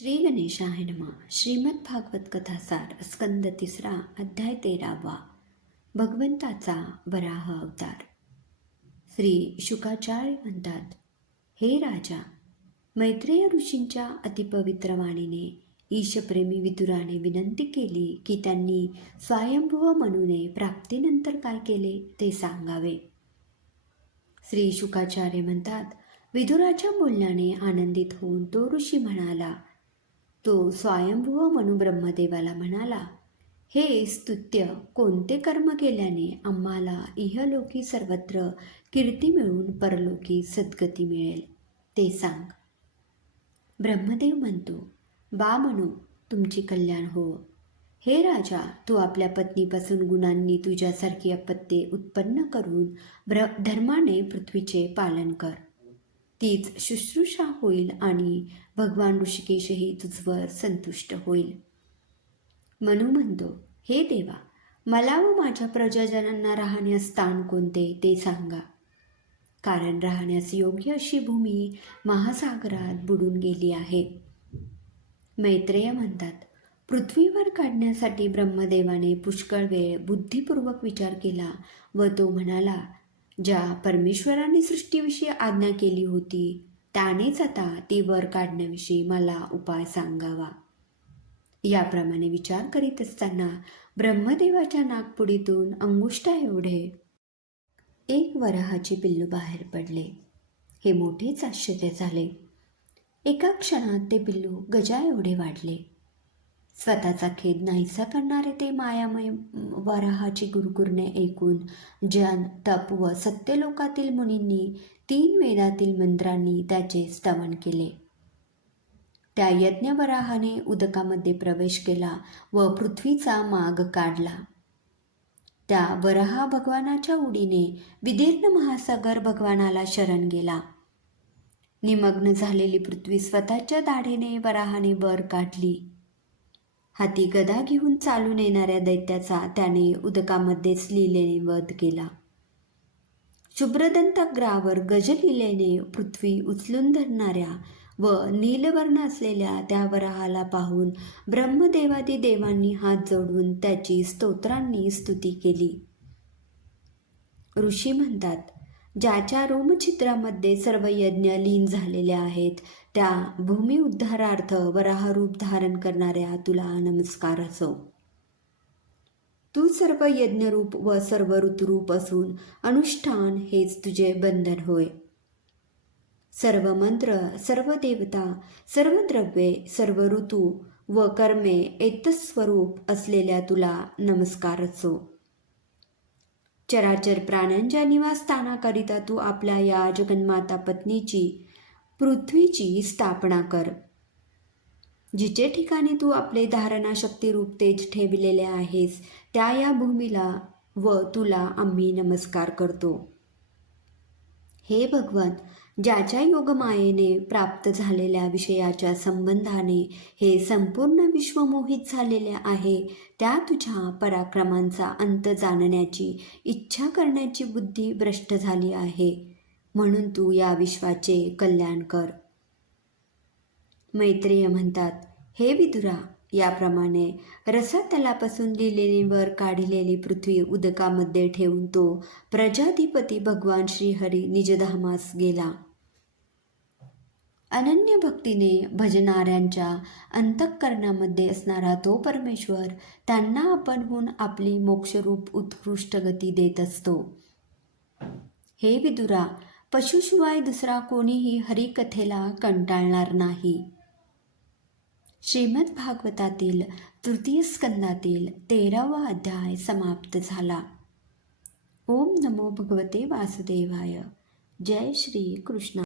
श्री गणेशाय नमा. श्रीमद भागवत कथासार स्कंद तिसरा अध्याय तेरावा. भगवंताचा वराह अवतार. श्री शुकाचार्य म्हणतात हे राजा मैत्रेय ऋषींच्या अतिपवित्र वाणीने ईशप्रेमी विदुराने विनंती केली की त्यांनी स्वयंभुव म्हणूने प्राप्तीनंतर काय केले ते सांगावे. श्री शुकाचार्य म्हणतात विदुराच्या बोलण्याने आनंदित होऊन तो ऋषी म्हणाला तो स्वयंभू म्हणून ब्रह्मदेवाला म्हणाला हे स्तुत्य कोणते कर्म केल्याने आम्हाला इहलोकी सर्वत्र कीर्ती मिळून परलोकी सद्गती मिळेल? ते सांग. ब्रह्मदेव म्हणतो बा म्हणू तुमची कल्याण हो. हे राजा तू आपल्या पत्नीपासून गुणांनी तुझ्यासारखी अपत्ये उत्पन्न करून ब्र धर्माने पृथ्वीचे पालन कर. तीच शुश्रूषा होईल आणि भगवान ऋषिकेशही तुझवर संतुष्ट होईल. मनू म्हणतो हे देवा मला व माझ्या प्रजाजनांना राहण्यास स्थान कोणते ते सांगा. कारण राहण्यास योग्य अशी भूमी महासागरात बुडून गेली आहे. मैत्रेय म्हणतात पृथ्वीवर काढण्यासाठी ब्रह्मदेवाने पुष्कळ वेळ बुद्धिपूर्वक विचार केला व तो म्हणाला ज्या परमेश्वराने सृष्टीविषयी आज्ञा केली होती त्यानेच आता ती वर काढण्याविषयी मला उपाय सांगावा. याप्रमाणे विचार करीत असताना ब्रह्मदेवाच्या नागपुडीतून अंगुष्ठा एवढे. एक वराहाचे पिल्लू बाहेर पडले. हे मोठेच आश्चर्य झाले. एका क्षणात ते पिल्लू गजा एवढे वाढले. स्वतःचा खेद नाहीसा करणारे ते मायामय वराहाची गुरगुरणे ऐकून जन तप व सत्यलोकातील मुनींनी तीन वेदातील मंत्रांनी त्याचे स्तवन केले. त्या यज्ञवराहाने उदकामध्ये प्रवेश केला व पृथ्वीचा माग काढला. त्या वराहा भगवानाच्या उडीने विदीर्ण महासागर भगवानाला शरण गेला. निमग्न झालेली पृथ्वी स्वतःच्या दाढेने वराहाने वर काढली. हाती गदा घेऊन चालून येणाऱ्या दैत्याचा त्याने उदकामध्येच लिलेने वध केला. शुभ्रदंताग्रावर गजलिलेने पृथ्वी उचलून धरणाऱ्या व नीलवर्ण असलेल्या त्या वराहाला पाहून ब्रह्मदेवादी देवांनी हात जोडून त्याची स्तोत्रांनी स्तुती केली. ऋषी म्हणतात ज्याच्या रोमचित्रामध्ये सर्व यज्ञ लीन झालेले आहेत त्या भूमी उद्धारार्थ वराह रूप धारण करणाऱ्या तुला नमस्कार असो तू सर्व यज्ञरूप व सर्व ऋतुरूप असून अनुष्ठान हेच तुझे बंधन होय. सर्व मंत्र सर्व देवता सर्व द्रव्ये सर्व ऋतू व कर्मे एकस्वरूप असलेल्या तुला नमस्कार असो चराचर प्राण्यांच्या निवासस्थानाकरिता तू आपल्या या जगन्माता पत्नीची पृथ्वीची स्थापना कर. जिचे ठिकाणी तू आपले धारणाशक्ती रूप तेज ठेवलेले आहेस त्या या भूमीला व तुला आम्ही नमस्कार करतो. हे भगवान ज्याच्या योगमायेने प्राप्त झालेल्या विषयाच्या संबंधाने हे संपूर्ण विश्व मोहित झालेले आहे त्या तुझ्या पराक्रमांचा अंत जाणण्याची इच्छा करण्याची बुद्धी भ्रष्ट झाली आहे. म्हणून तू या विश्वाचे कल्याण कर. मैत्रेय म्हणतात हे विदुरा याप्रमाणे रसातलापासून लिहिलेली वर काढलेली पृथ्वी उदकामध्ये ठेवून तो प्रजाधिपती भगवान श्रीहरी निजधामास गेला. अनन्य भक्तीने भजणाऱ्यांच्या अंतःकरणामध्ये असणारा तो परमेश्वर त्यांना आपणहून आपली मोक्षरूप उत्कृष्ट गती देत असतो. हे विदुरा पशुशिवाय दुसरा कोणीही हरिकथेला कंटाळणार नाही. श्रीमद भागवतातील तृतीय स्कंदातील तेरावा अध्याय समाप्त झाला. ओम नमो भगवते वासुदेवाय. जय श्री कृष्ण.